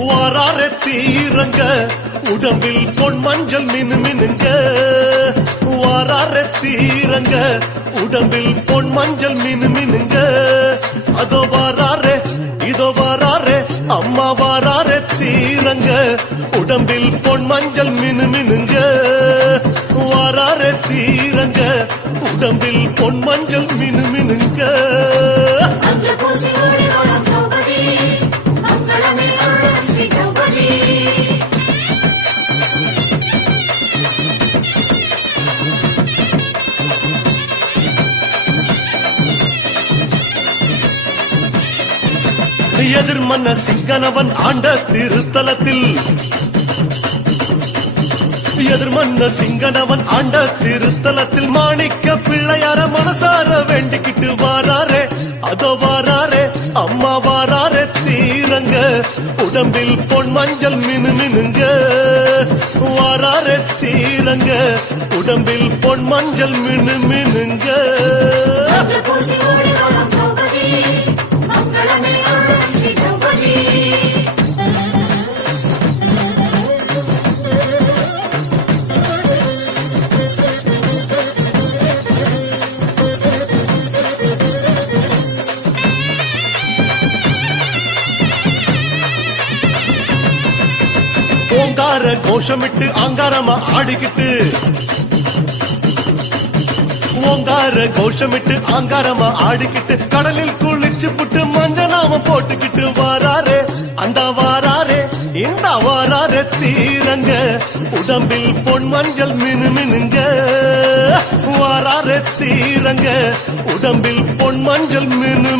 வாராரே தீரங்க உடம்பில் பொன் மஞ்சள் மினு மினுங்க வாராரே தீரங்க உடம்பில் பொன் மஞ்சள் மினு மினுங்க அதோ வாராரே இதோ வாராரே அம்மா வாராரே தீரங்க உடம்பில் பொன் மஞ்சள் மினு மினுங்க வாராரே தீரங்க உடம்பில் பொன் மஞ்சள் மினு மினுங்க எதிர்மன்ன சிங்கனவன் ஆண்ட திருத்தலத்தில் எதிர்மன்ன சிங்கனவன் ஆண்ட திருத்தலத்தில் மாணிக்க பிள்ளையார மனசார வேண்டிக்கிட்டு வாராரே அதோ வாராரே அம்மா வாராரே தீரங்க உடம்பில் பொன் மஞ்சள் மினு மினுங்க வாராரே தீரங்க உடம்பில் பொன் மஞ்சள் மினு மினுங்க ஓங்கார கோஷமிட்டு ஆங்காரமா ஆடிக்கிட்டு ஓங்கார கோஷமிட்டு ஆங்காரமா ஆடிக்கிட்டு கடலில் குளிச்சு புட்டு மஞ்சனாம போட்டுக்கிட்டு வாராரே அந்த வாராரே இந்த வாராரே தீரங்க உடம்பில் பொன் மஞ்சள் மினு மினுங்க வாராரே தீரங்க உடம்பில் பொன் மஞ்சள் மினு